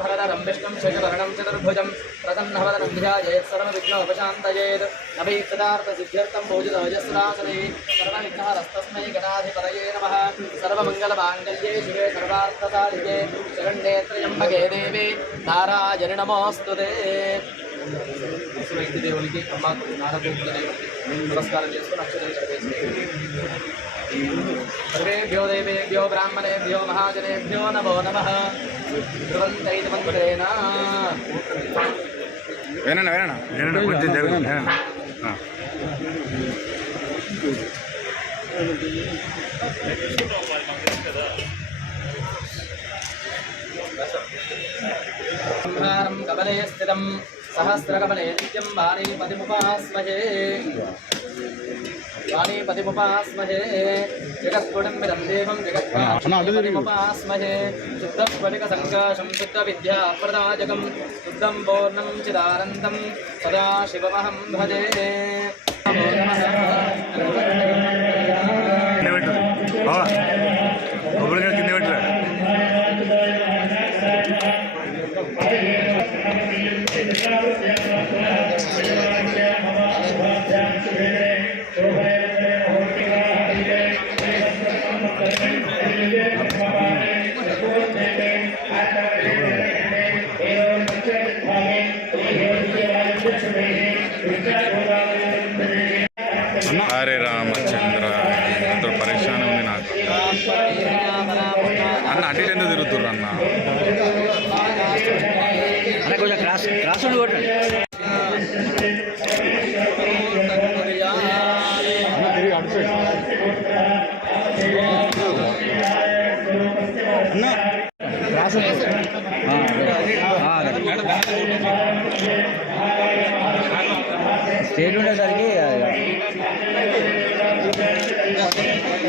विष्णुभरदरं विष्णुं शशरणं चतुर्भुजं प्रसन्नवदनं ध्यायेत् सर्वविघ्नोपशान्तयेत् नभीकृतार्थसिद्ध्यर्थं पूजितवजस्रासने सर्वविघ्नहरस्तस्मै गणाधिपतये नमः सर्वमङ्गलमाङ्गल्ये शिवे सर्वार्थसाधिके शरण्ये त्र्यम्बके देवे नारायणमोऽस्तु ते వైద్య దేవునికి అమ్మ నారదూత దేవునికి నమస్కారం చేసుకుని అక్షరం చదివేసి సర్వేభ్యో దేవేభ్యో బ్రాహ్మణేభ్యో మహాజనేభ్యో నమో నమ. ధ్రువంతైతి మంత్రేణ వేనండి వేనండి. వేనండి కొంచెం జరగండి ఆ. సంహారం కమలే స్థితం సహస్రకమలే నిత్యం వాణీపతిముపాస్మహే వాణీపతిముపాస్మహే జగత్కుటుంబిరం దేవం జగత్పతిముపాస్మహే శుద్ధం స్ఫటిక సంకాశం శుద్ధ విద్యా ప్రదాయకం శుద్ధం పూర్ణం చిదానందం. సదా శివమహం భజే నమో నమః. రామచంద్ర. ఎంతో పరేషాన్ ఉంది నాకు. అన్న అటు ఇటు ఎందుకు తిరుగుతుర్రు అన్న? కొంచెం క్రాస్ క్రాస్ కొట్టండి. స్టేట్ ఉండేసరికి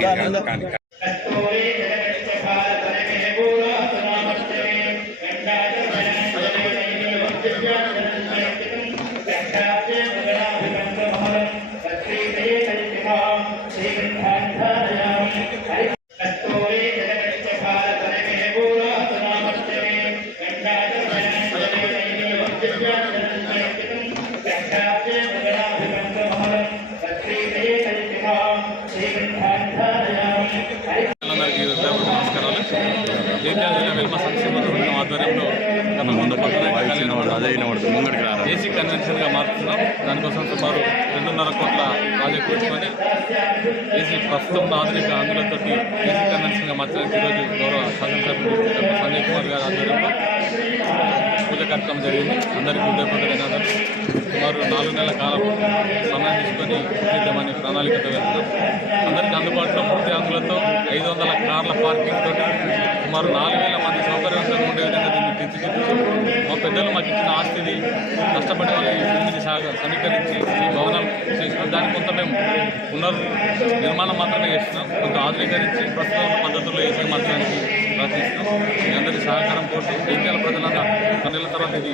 కానీ అందరికీ జగిత్యాల జిల్లా వెల్మ సంక్షేమ సంఘం ఆధ్వర్యంలో గత ముందు అదే ఏసీ కన్వెన్షన్గా మారుతున్నాం దానికోసం సుమారు రెండున్నర కోట్ల ప్రాజెక్ట్ పెట్టుకొని ఏసీ ప్రస్తుతం ఆధునిక అందులతో ఏసీ కన్వెన్షన్గా మార్చడానికి ఈరోజు గౌరవ శాసనసభ్యులు సంజయ్ కుమార్ గారి ఆధ్వర్యంలో పూజ కార్యక్రమం జరిగింది అందరికీ హృదయపూర్వక ధన్యవాదాలు సుమారు నాలుగు నెలల కాలం సమయం తీసుకొని పూజిద్దామని ప్రణాళికతో వెళ్తున్నాం అందరికీ అందుబాటులో పూర్తి అందులతో ఐదు వందల కార్ల పార్కింగ్ తోటి సుమారు నాలుగు వేల మంది సౌకర్యవంతంగా ఉండే విధంగా దీన్ని తీర్చిదిద్దుతూ మా పెద్దలు మాకు ఇచ్చిన ఆస్తిని కష్టపడి వాళ్ళు భూమిని సమీకరించి ఈ భవనాలు చేసినాం దాన్ని కొంత మేము పునర్ నిర్మాణం మాత్రమే చేసినాం కొంత ఆధునీకరించి ప్రస్తుతం ఉన్న పద్ధతుల్లో ఏసీ మార్చడానికి ప్రయత్నిస్తున్నాం. మీ అందరి సహకారం కోరుతూ ఎన్నికల ప్రజలంతా కొన్ని తర్వాత ఇది